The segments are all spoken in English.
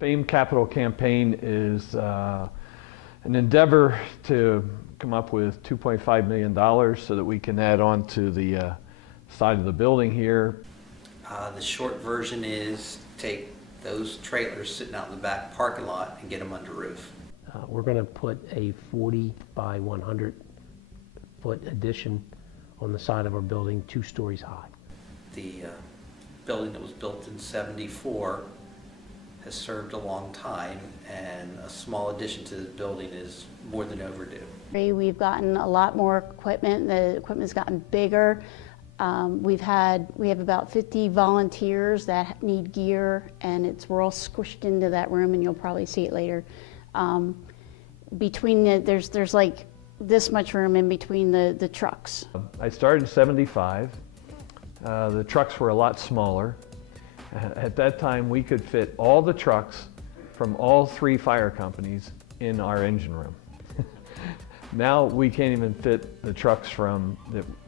FAME Capital Campaign is an endeavor to come up with $2.5 million so that we can add on to the side of the building here. The short version is take those trailers sitting out in the back parking lot and get them under roof. We're going to put a 40 by 100 foot addition on the side of our building, 2 stories high. The building that was built in '74 has served a long time, and a small addition to the building is more than overdue. We've gotten a lot more equipment. The equipment's gotten bigger. We have about 50 volunteers that need gear, and we're all squished into that room, and you'll probably see it later. There's like this much room in between the trucks. I started in '75. The trucks were a lot smaller. At that time, we could fit all the trucks from all 3 fire companies in our engine room. Now we can't even fit the trucks from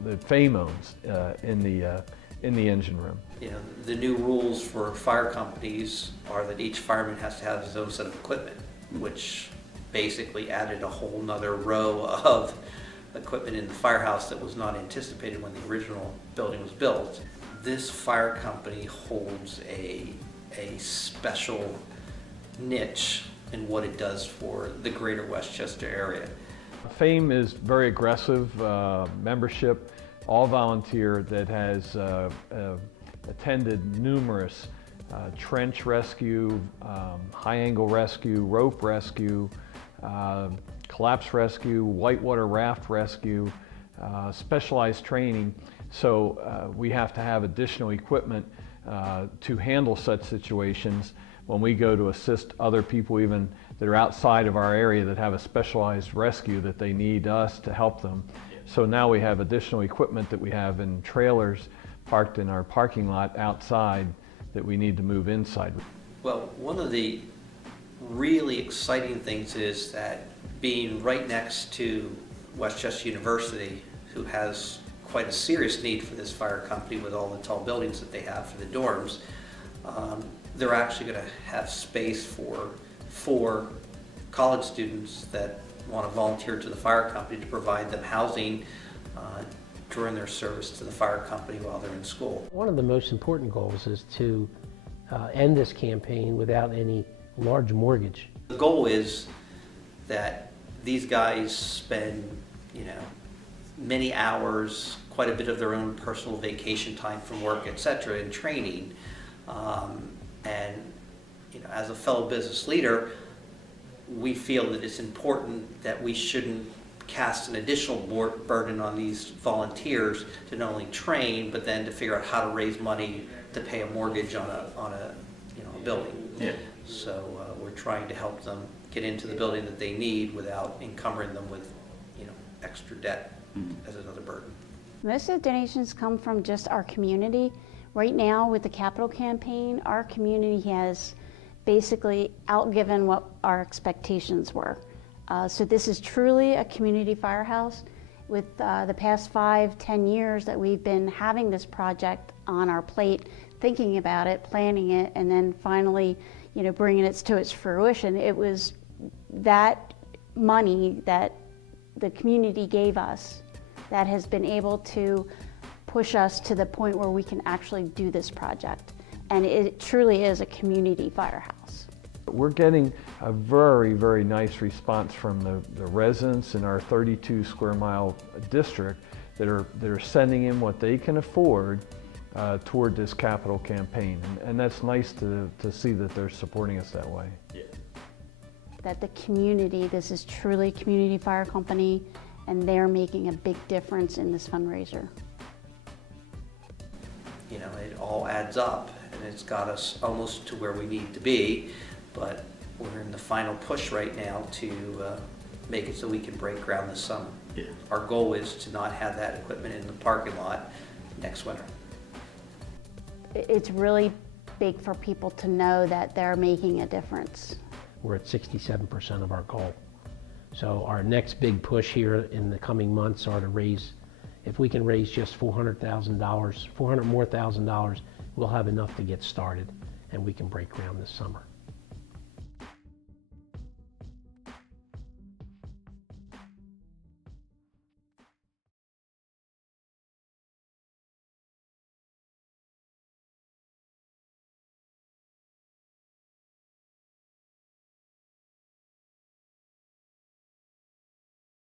the FAME owns in the engine room. You know, the new rules for fire companies are that each fireman has to have his own set of equipment, which basically added a whole nother row of equipment in the firehouse that was not anticipated when the original building was built. This fire company holds a special niche in what it does for the greater Westchester area. FAME is very aggressive membership, all volunteer, that has attended numerous trench rescue, high angle rescue, rope rescue, collapse rescue, whitewater raft rescue, specialized training. So we have to have additional equipment to handle such situations when we go to assist other people even that are outside of our area that have a specialized rescue that they need us to help them. So now we have additional equipment that we have in trailers parked in our parking lot outside that we need to move inside. Well, one of the really exciting things is that being right next to Westchester University, who has quite a serious need for this fire company with all the tall buildings that they have for the dorms, they're actually going to have space for 4 college students that want to volunteer to the fire company to provide them housing during their service to the fire company while they're in school. One of the most important goals is to end this campaign without any large mortgage. The goal is that these guys spend, many hours, quite a bit of their own personal vacation time from work, etc., in training. As a fellow business leader, we feel that it's important that we shouldn't cast an additional burden on these volunteers to not only train, but then to figure out how to raise money to pay a mortgage on a building. Yeah. So we're trying to help them get into the building that they need without encumbering them with extra debt as another burden. Most of the donations come from just our community. Right now with the capital campaign, our community has basically outgiven what our expectations were. So this is truly a community firehouse. With the past 5-10 years that we've been having this project on our plate, thinking about it, planning it, and then finally bringing it to its fruition, it was that money that the community gave us that has been able to push us to the point where we can actually do this project. And it truly is a community firehouse. We're getting a very, very nice response from the residents in our 32 square mile district that are sending in what they can afford toward this capital campaign. And that's nice to see that they're supporting us that way. Yeah. That the community, this is truly a community fire company, and they're making a big difference in this fundraiser. It all adds up, and it's got us almost to where we need to be, but we're in the final push right now to make it so we can break ground this summer. Yeah. Our goal is to not have that equipment in the parking lot next winter. It's really big for people to know that they're making a difference. We're at 67% of our goal. So our next big push here in the coming months are to raise, if we can raise just $400,000, $400 more, we'll have enough to get started, and we can break ground this summer.